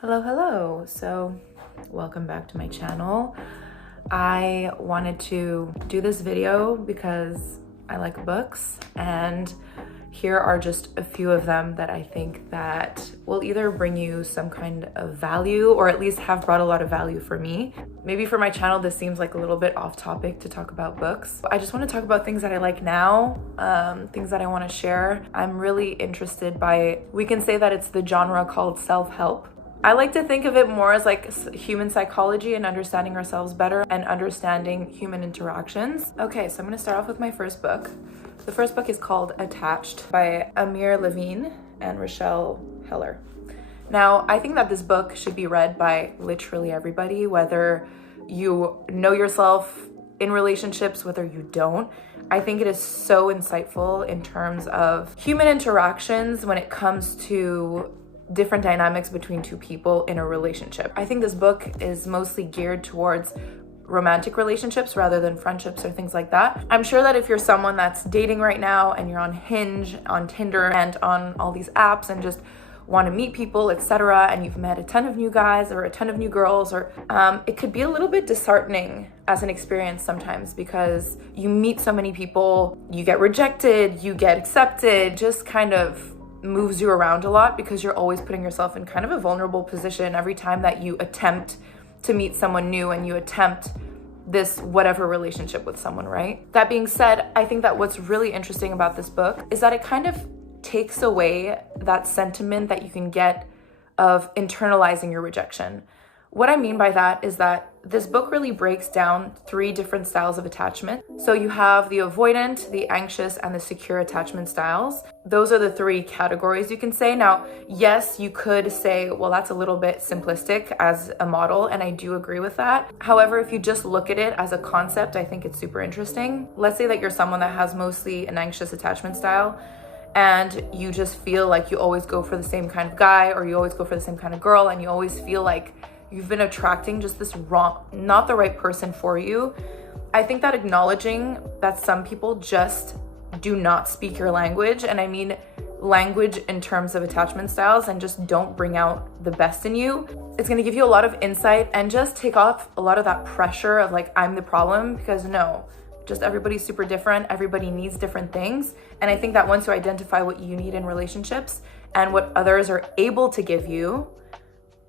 Hello. So welcome back to my channel. I wanted to do this video because I like books, and here are just a few of them that I think that will either bring you some kind of value or at least have brought a lot of value for me. Maybe for my channel this seems like a little bit off topic to talk about books. I just want to talk about things that I like now, things that I want to share. I'm really interested by, we can say that it's the genre called self-help. I like to think of it more as like human psychology and understanding ourselves better and understanding human interactions. Okay, so I'm gonna start off with my first book. The first book is called Attached by Amir Levine and Rochelle Heller. Now, I think that this book should be read by literally everybody, whether you know yourself in relationships, whether you don't. I think it is so insightful in terms of human interactions when it comes to different dynamics between two people in a relationship. I think this book is mostly geared towards romantic relationships rather than friendships or things like that. I'm sure that if you're someone that's dating right now and you're on Hinge, on Tinder, and on all these apps and just want to meet people, etc., and you've met a ton of new guys or a ton of new girls, or it could be a little bit disheartening as an experience sometimes because you meet so many people, you get rejected, you get accepted, just kind of moves you around a lot because you're always putting yourself in kind of a vulnerable position every time that you attempt to meet someone new and you attempt this whatever relationship with someone, right? That being said, I think that what's really interesting about this book is that it kind of takes away that sentiment that you can get of internalizing your rejection. What I mean by that is that this book really breaks down 3 different styles of attachment. So you have the avoidant, the anxious, and the secure attachment styles. Those are the 3 categories you can say. Now, yes, you could say, well, that's a little bit simplistic as a model, and I do agree with that. However, if you just look at it as a concept, I think it's super interesting. Let's say that you're someone that has mostly an anxious attachment style, and you just feel like you always go for the same kind of guy, or you always go for the same kind of girl, and you always feel like you've been attracting just this wrong, not the right person for you. I think that acknowledging that some people just do not speak your language, and I mean language in terms of attachment styles, and just don't bring out the best in you, it's gonna give you a lot of insight and just take off a lot of that pressure of like, I'm the problem, because no, just everybody's super different, everybody needs different things. And I think that once you identify what you need in relationships and what others are able to give you,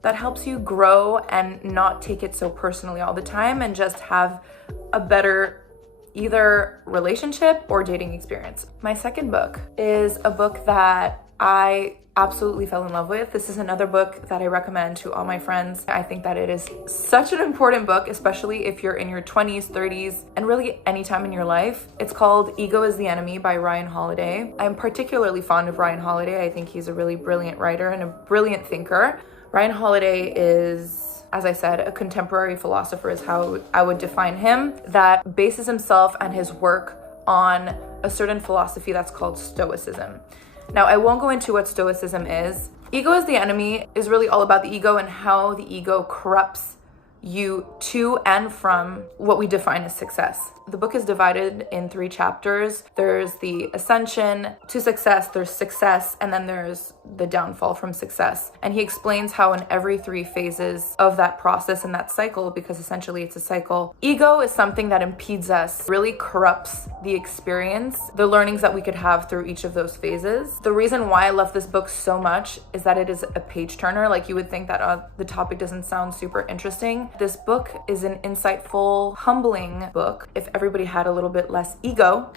that helps you grow and not take it so personally all the time and just have a better either relationship or dating experience. My second book is a book that I absolutely fell in love with. This is another book that I recommend to all my friends. I think that it is such an important book, especially if you're in your 20s, 30s, and really any time in your life. It's called Ego is the Enemy by Ryan Holiday. I'm particularly fond of Ryan Holiday. I think he's a really brilliant writer and a brilliant thinker. Ryan Holiday is, as I said, a contemporary philosopher is how I would define him, that bases himself and his work on a certain philosophy that's called Stoicism. Now, I won't go into what Stoicism is. Ego is the Enemy is really all about the ego and how the ego corrupts you to and from what we define as success. The book is divided in 3 chapters. There's the ascension to success, there's success, and then there's the downfall from success. And he explains how in every 3 phases of that process and that cycle, because essentially it's a cycle, ego is something that impedes us, really corrupts the experience, the learnings that we could have through each of those phases. The reason why I love this book so much is that it is a page turner. Like, you would think that the topic doesn't sound super interesting. This book is an insightful, humbling book. If everybody had a little bit less ego,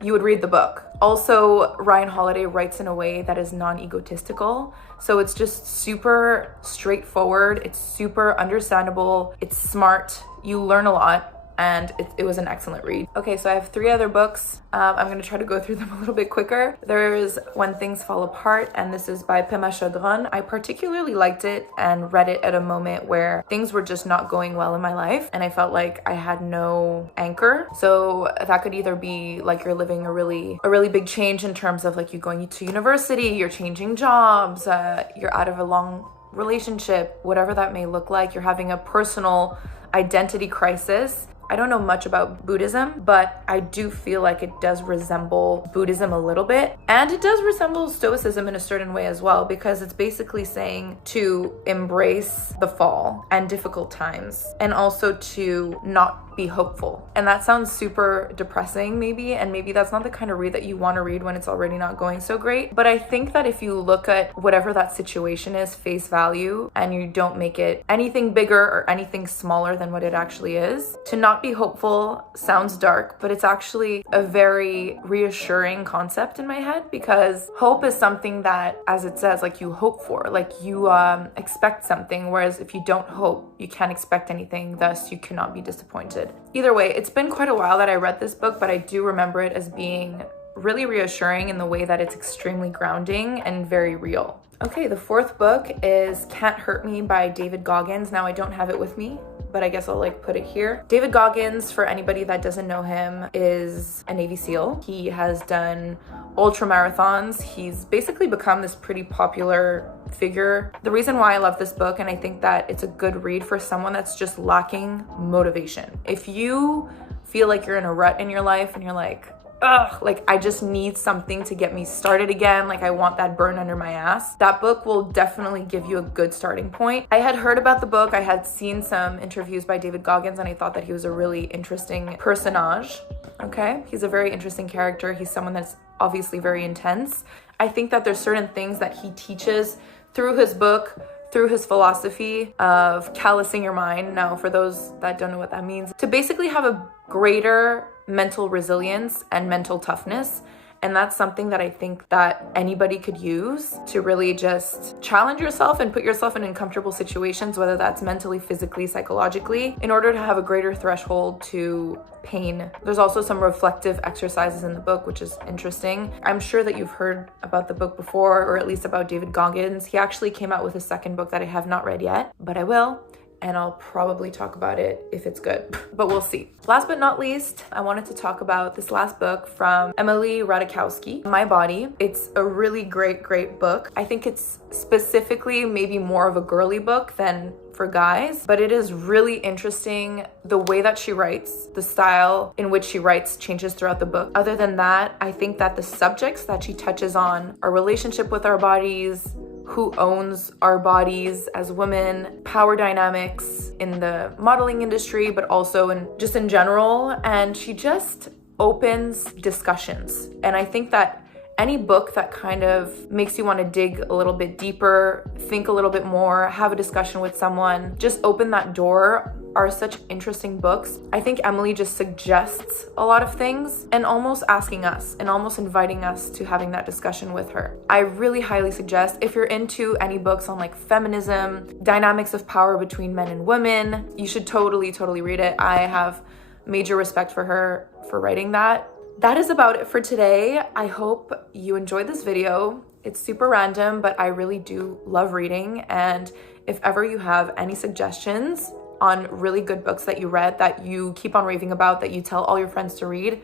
you would read the book. Also, Ryan Holiday writes in a way that is non-egotistical. So it's just super straightforward. It's super understandable. It's smart. You learn a lot. And it was an excellent read. Okay, so I have 3 other books. I'm gonna try to go through them a little bit quicker. There's When Things Fall Apart, and this is by Pema Chodron. I particularly liked it and read it at a moment where things were just not going well in my life, and I felt like I had no anchor. So that could either be like you're living a really big change in terms of like you going to university, you're changing jobs, you're out of a long relationship, whatever that may look like, you're having a personal identity crisis. I don't know much about Buddhism, but I do feel like it does resemble Buddhism a little bit. And it does resemble Stoicism in a certain way as well, because it's basically saying to embrace the fall and difficult times, and also to not be hopeful. And that sounds super depressing maybe, and maybe that's not the kind of read that you want to read when it's already not going so great. But I think that if you look at whatever that situation is face value, and you don't make it anything bigger or anything smaller than what it actually is, to not be hopeful sounds dark, but it's actually a very reassuring concept in my head, because hope is something that, as it says, like you hope for, like you expect something, whereas if you don't hope, you can't expect anything, thus you cannot be disappointed. Either way, it's been quite a while that I read this book, but I do remember it as being really reassuring in the way that it's extremely grounding and very real. Okay, the fourth book is Cant Hurt Me by David Goggins. Now I don't have it with me, but I guess I'll like put it here. David Goggins, for anybody that doesn't know him, is a Navy SEAL. He has done ultra marathons. He's basically become this pretty popular figure. The reason why I love this book, and I think that it's a good read for someone that's just lacking motivation. If you feel like you're in a rut in your life and you're like, ugh, like I just need something to get me started again, like I want that burn under my ass, that book will definitely give you a good starting point. I had heard about the book, I had seen some interviews by David Goggins, and I thought that he was a really interesting personage. Okay, he's a very interesting character. He's someone that's obviously very intense. I think that there's certain things that he teaches through his book, through his philosophy of callousing your mind. Now, for those that don't know what that means, to basically have a greater mental resilience and mental toughness. And that's something that I think that anybody could use to really just challenge yourself and put yourself in uncomfortable situations, whether that's mentally, physically, psychologically, in order to have a greater threshold to pain. There's also some reflective exercises in the book, which is interesting. I'm sure that you've heard about the book before, or at least about David Goggins. He actually came out with a second book that I have not read yet, but I will. And I'll probably talk about it if it's good, but we'll see. Last but not least, I wanted to talk about this last book from Emily Ratajkowski, My Body. It's a really great book. I think it's specifically maybe more of a girly book than for guys, but it is really interesting. The way that she writes, the style in which she writes changes throughout the book. Other than that, I think that the subjects that she touches on, our relationship with our bodies, who owns our bodies as women, power dynamics in the modeling industry, but also in general. And she just opens discussions. And I think that any book that kind of makes you want to dig a little bit deeper, think a little bit more, have a discussion with someone, just open that door, are such interesting books. I think Emily just suggests a lot of things and almost asking us and almost inviting us to having that discussion with her. I really highly suggest, if you're into any books on like feminism, dynamics of power between men and women, you should totally read it. I have major respect for her for writing that. That is about it for today. I hope you enjoyed this video. It's super random, but I really do love reading. And if ever you have any suggestions on really good books that you read, that you keep on raving about, that you tell all your friends to read,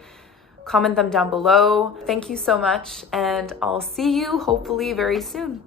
comment them down below. Thank you so much, and I'll see you hopefully very soon.